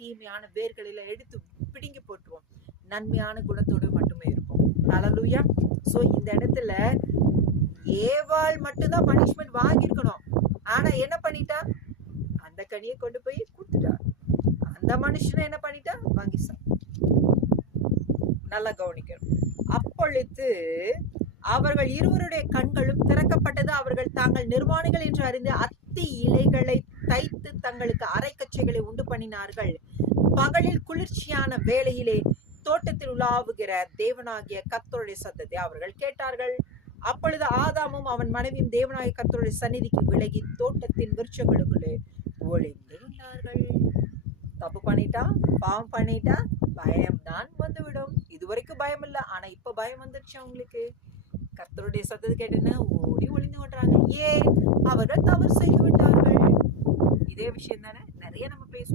தீமையான வேர்களில எடுத்து பிடுங்கி போட்டுருவோம். நன்மையான குணத்தோடு மட்டுமே இருப்போம். ஹல்லேலூயா. சோ இந்த இடத்துல ஏவாள் மட்டும்தான் பனிஷ்மெண்ட் வாங்கியிருக்கணும். ஆனா என்ன பண்ணிட்டா? அந்த கனியை கொண்டு போய் கொடுத்துட்டா. அந்த மனுஷனை என்ன பண்ணிட்டா? வாங்கி நல்லா கவனிக்கணும். அப்பொழுது அவர்கள் இருவருடைய கண்களும் திறக்கப்பட்டது. அவர்கள் தாங்கள் நிர்வாணிகள் என்று அறிந்து அத்தி இலைகளை தைத்து தங்களுக்கு அரைக்கச்சைகளை உண்டு பண்ணினார்கள். பகலில் குளிர்ச்சியான வேளையிலே தோட்டத்தில் உலாவுகிற தேவனாகிய கர்த்தருடைய சத்தத்தை அவர்கள் கேட்டார்கள். அப்பொழுது ஆதாமும் அவன் மனைவியும் தேவனாகிய கர்த்தருடைய சந்நிதிக்கு விலகி தோட்டத்தின் விருட்சங்களுக்குள்ளே ஒளிந்து கொண்டார்கள். தப்பு பண்ணிட்டா, பாவம் பண்ணிட்டா, பயம்தான் வந்துவிடும். இதுவரைக்கும் பயம் இல்லை, ஆனா இப்ப பயம் வந்துருச்சு அவங்களுக்கு. கர்த்தருடைய சத்தத்தை கேட்டுன்னு ஓடி ஒளிந்து கொண்டாங்க. ஏன்? அவர்கள் தவறு செய்து விட்டார்கள். இதே விஷயம் தானே